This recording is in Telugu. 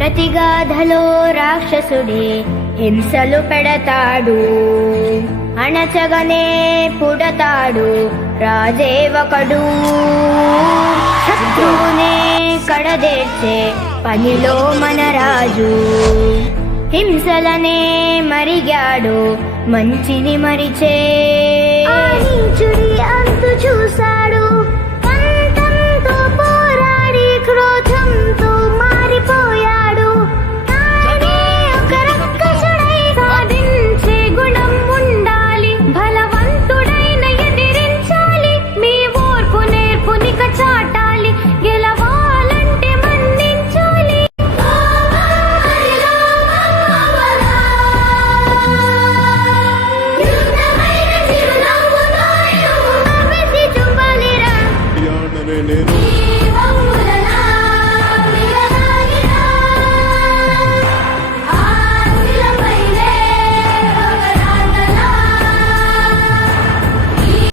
ప్రతిగాధలో రాక్షసుడే హింసలు పెడతాడు, అణచగనే పుడతాడు రాజే ఒకడు. శత్రువునే కడదేర్చే పనిలో మన రాజు, హింసలనే మరిగాడు మంచిని మరిచే.